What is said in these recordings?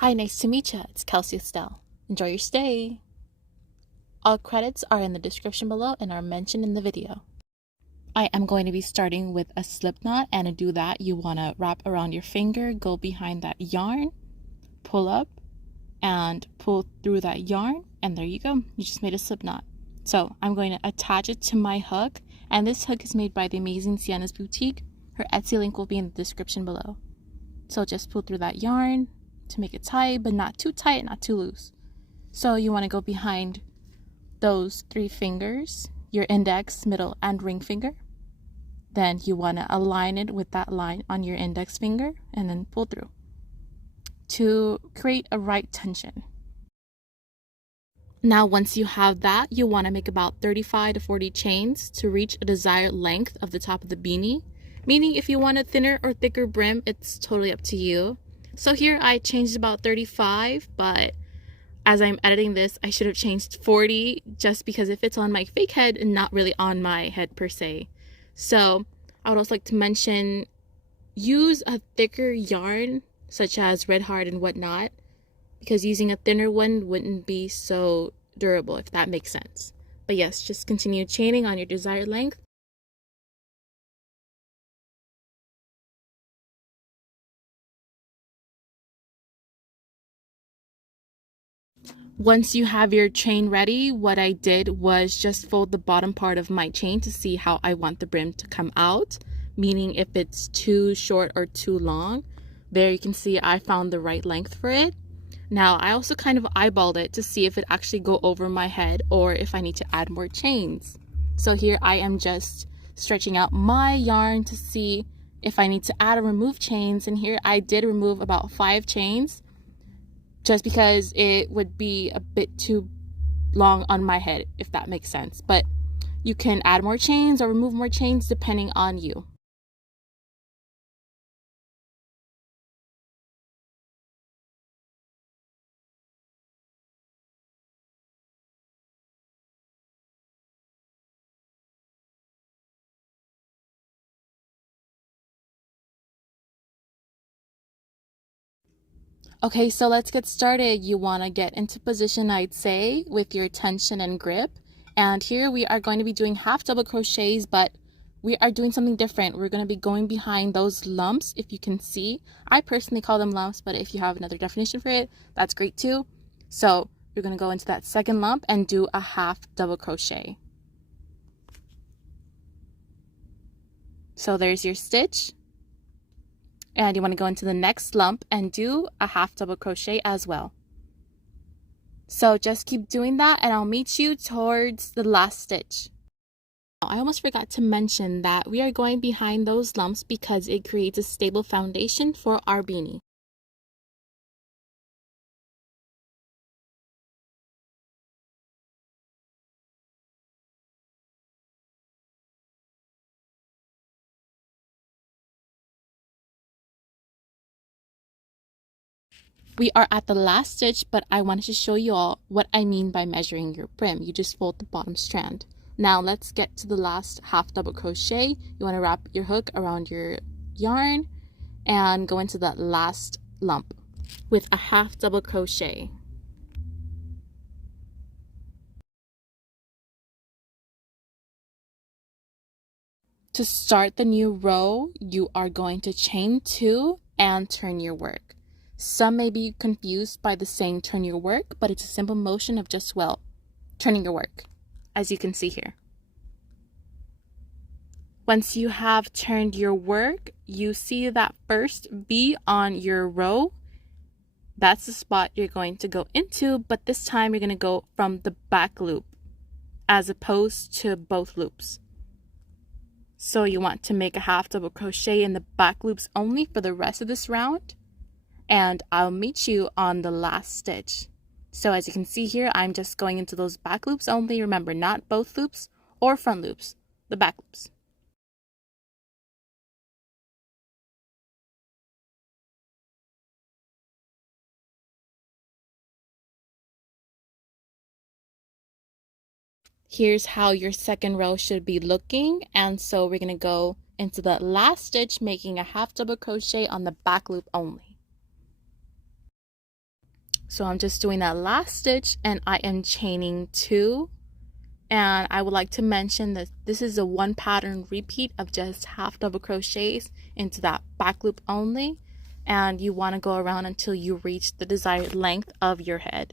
Hi, nice to meet you. It's Kelsey Estelle. Enjoy your stay. All credits are in the description below and are mentioned in the video. I am going to be starting with a slip knot, and to do that you want to wrap around your finger, go behind that yarn, pull up and pull through that yarn, and there you go. You just made a slip knot. So I'm going to attach it to my hook, and this hook is made by the amazing SiennasBoutique. Her Etsy link will be in the description below. So just pull through that yarn to make it tight, but not too tight, not too loose. So you want to go behind those three fingers, your index, middle, and ring finger. Then you want to align it with that line on your index finger and then pull through to create a right tension. Now once you have that, you want to make about 35 to 40 chains to reach a desired length of the top of the beanie. Meaning if you want a thinner or thicker brim, it's totally up to you. So here I changed about 35, but as I'm editing this, I should have changed 40 just because it fits on my fake head and not really on my head per se. So I would also like to mention, use a thicker yarn such as Red Heart and whatnot, because using a thinner one wouldn't be so durable, if that makes sense. But yes, just continue chaining on your desired length. Once you have your chain ready, what I did was just fold the bottom part of my chain to see how I want the brim to come out, meaning if it's too short or too long. There you can see I found the right length for it. Now I also kind of eyeballed it to see if it actually go over my head or if I need to add more chains. So here I am just stretching out my yarn to see if I need to add or remove chains, and here I did remove about 5 chains, just because it would be a bit too long on my head, if that makes sense. But you can add more chains or remove more chains depending on you. Okay, so let's get started. You want to get into position, I'd say, with your tension and grip. And here we are going to be doing half double crochets, but we are doing something different. We're going to be going behind those lumps, if you can see. I personally call them lumps, but if you have another definition for it, that's great too. So you're going to go into that second lump and do a half double crochet. So there's your stitch. And you want to go into the next lump and do a half double crochet as well. So just keep doing that and I'll meet you towards the last stitch. I almost forgot to mention that we are going behind those lumps because it creates a stable foundation for our beanie. We are at the last stitch, but I wanted to show you all what I mean by measuring your brim. You just fold the bottom strand. Now let's get to the last half double crochet. You want to wrap your hook around your yarn and go into that last lump with a half double crochet. To start the new row, you are going to chain 2 and turn your work. Some may be confused by the saying turn your work, but it's a simple motion of just, well, turning your work, as you can see here. Once you have turned your work, you see that first V on your row. That's the spot you're going to go into, but this time you're going to go from the back loop as opposed to both loops. So you want to make a half double crochet in the back loops only for the rest of this round. And I'll meet you on the last stitch. So as you can see here, I'm just going into those back loops only. Remember, not both loops or front loops, the back loops. Here's how your second row should be looking. And so we're going to go into the last stitch, making a half double crochet on the back loop only. So I'm just doing that last stitch and I am chaining 2. And I would like to mention that this is a 1 pattern repeat of just half double crochets into that back loop only, and you want to go around until you reach the desired length of your head.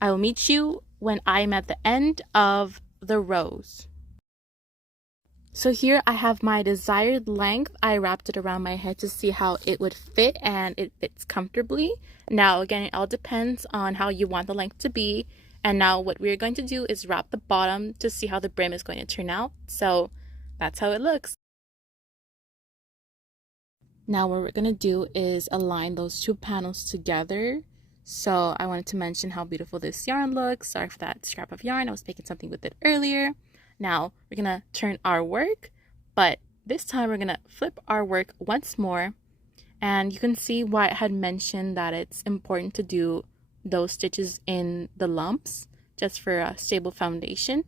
I will meet you when I'm at the end of the rows. So here I have my desired length. I wrapped it around my head to see how it would fit, and it fits comfortably. Now again, it all depends on how you want the length to be. And now what we're going to do is wrap the bottom to see how the brim is going to turn out. So that's how it looks. Now what we're going to do is align those 2 panels together. So I wanted to mention how beautiful this yarn looks. Sorry for that scrap of yarn. I was making something with it earlier. Now we're going to turn our work, but this time we're going to flip our work once more. And you can see why I had mentioned that it's important to do those stitches in the lumps just for a stable foundation.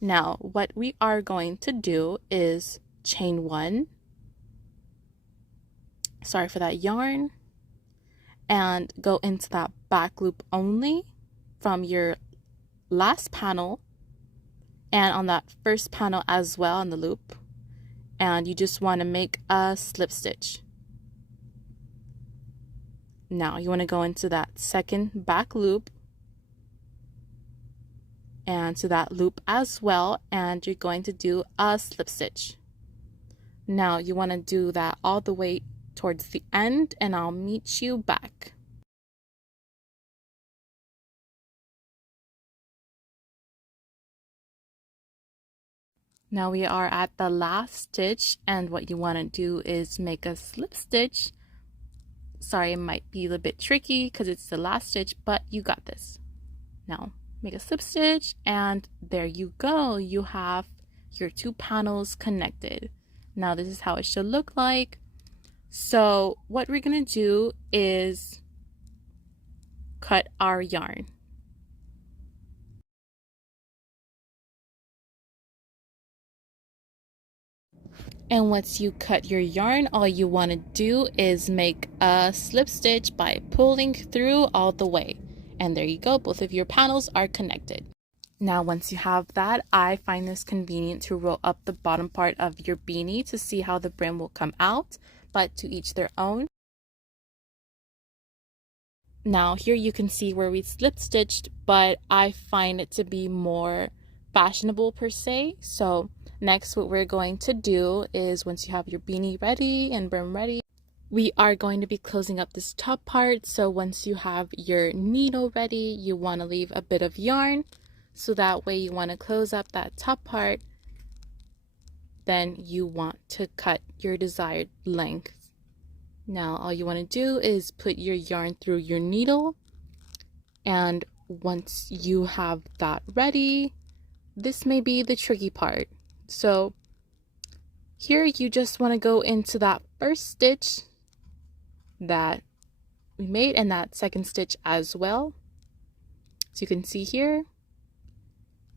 Now what we are going to do is chain 1, sorry for that yarn, and go into that back loop only from your last panel and on that first panel as well on the loop, and you just want to make a slip stitch. Now you want to go into that second back loop and to that loop as well, and you're going to do a slip stitch. Now you want to do that all the way towards the end, and I'll meet you back. Now we are at the last stitch, and what you want to do is make a slip stitch. Sorry, it might be a little bit tricky because it's the last stitch, but you got this. Now make a slip stitch, and there you go. You have your 2 panels connected. Now this is how it should look like. So what we're gonna do is cut our yarn. And once you cut your yarn, all you want to do is make a slip stitch by pulling through all the way. And there you go, both of your panels are connected. Now once you have that, I find this convenient to roll up the bottom part of your beanie to see how the brim will come out, but to each their own. Now here you can see where we slip stitched, but I find it to be more fashionable per se. So next what we're going to do is, once you have your beanie ready and brim ready, we are going to be closing up this top part. So once you have your needle ready, you want to leave a bit of yarn, so that way you want to close up that top part. Then you want to cut your desired length. Now all you want to do is put your yarn through your needle, and once you have that ready, this may be the tricky part. So here you just want to go into that first stitch that we made and that second stitch as well, so you can see here.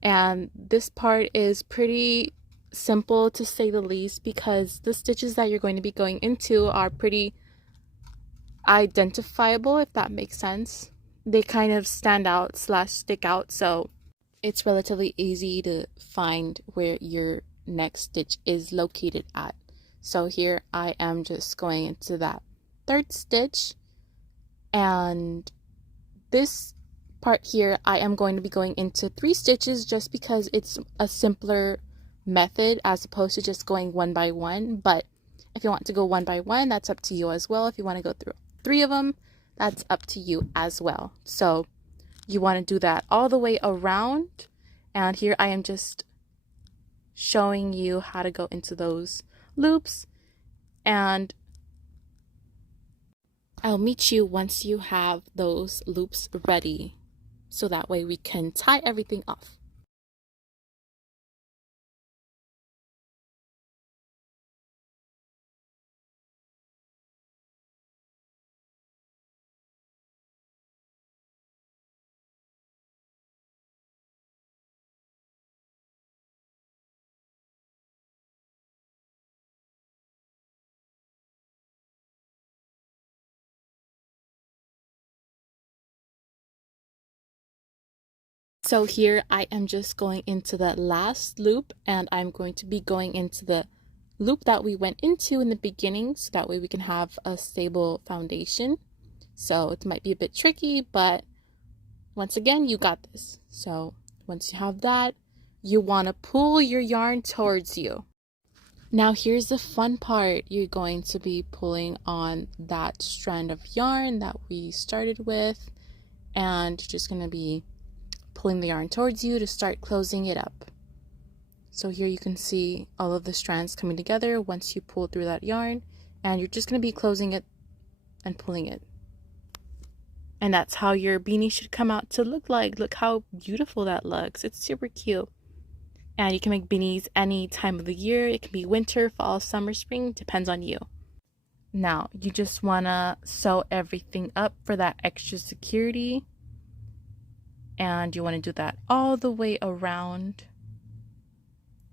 And this part is pretty simple to say the least, because the stitches that you're going to be going into are pretty identifiable, if that makes sense. They kind of stand out / stick out, so it's relatively easy to find where your next stitch is located at. So here I am just going into that third stitch, and this part here I am going to be going into 3 stitches just because it's a simpler method as opposed to just going one by one. But if you want to go one by one, that's up to you as well. If you want to go through 3 of them, that's up to you as well. So you want to do that all the way around, and here I am just showing you how to go into those loops, and I'll meet you once you have those loops ready, so that way we can tie everything off. So here I am just going into the last loop, and I'm going to be going into the loop that we went into in the beginning, so that way we can have a stable foundation. So it might be a bit tricky, but once again, you got this. So once you have that, you want to pull your yarn towards you. Now here's the fun part. You're going to be pulling on that strand of yarn that we started with, and you're just going to be pulling the yarn towards you to start closing it up. So here you can see all of the strands coming together once you pull through that yarn, and you're just going to be closing it and pulling it. And that's how your beanie should come out to look like. Look how beautiful that looks. It's super cute. And you can make beanies any time of the year. It can be winter, fall, summer, spring, depends on you. Now you just want to sew everything up for that extra security. And you want to do that all the way around.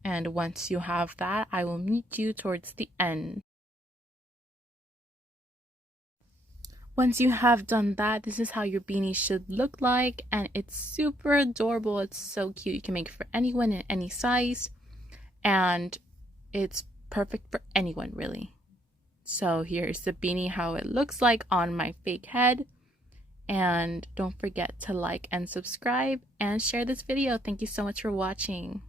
And once you have that, I will meet you towards the end. Once you have done that, this is how your beanie should look like, and it's super adorable. It's so cute. You can make it for anyone in any size, and it's perfect for anyone really. So here's the beanie, how it looks like on my fake head. And don't forget to like and subscribe and share this video. Thank you so much for watching.